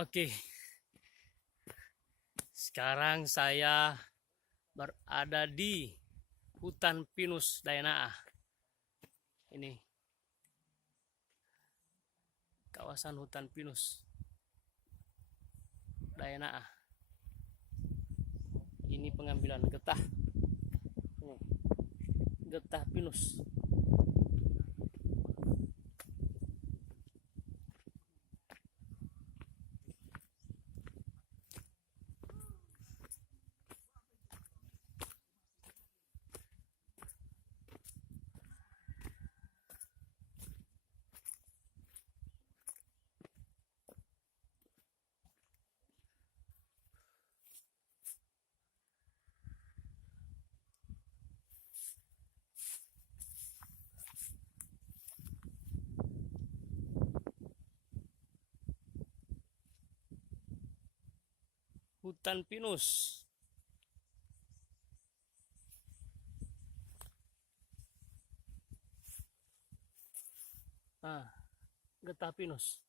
Oke, sekarang saya berada di hutan pinus Dayanaa. Ini kawasan hutan pinus Dayanaa. Ini pengambilan getah. Ini getah pinus. Hutan pinus. Getah pinus.